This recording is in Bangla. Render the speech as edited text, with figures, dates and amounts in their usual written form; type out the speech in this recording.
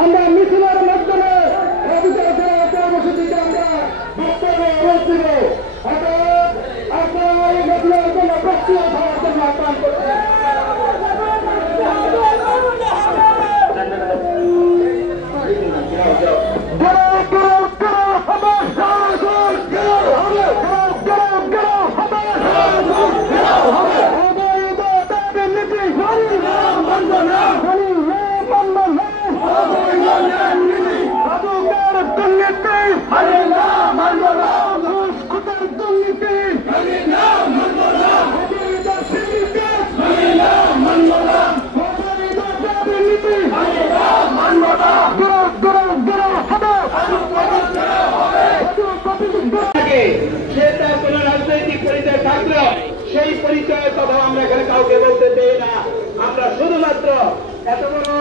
আমরা মিছিলের মাধ্যমে কর্মসূচিকে আমরা বক্তব্য দিব। আপনারা এই মিছিলের জন্য প্রস্তুত হওয়ার জন্য আহ্বান করছি। সেই পরিচয়ের কথা আমরা এখানে কাউকে বলতে দেই না। আমরা শুধুমাত্র এত বড়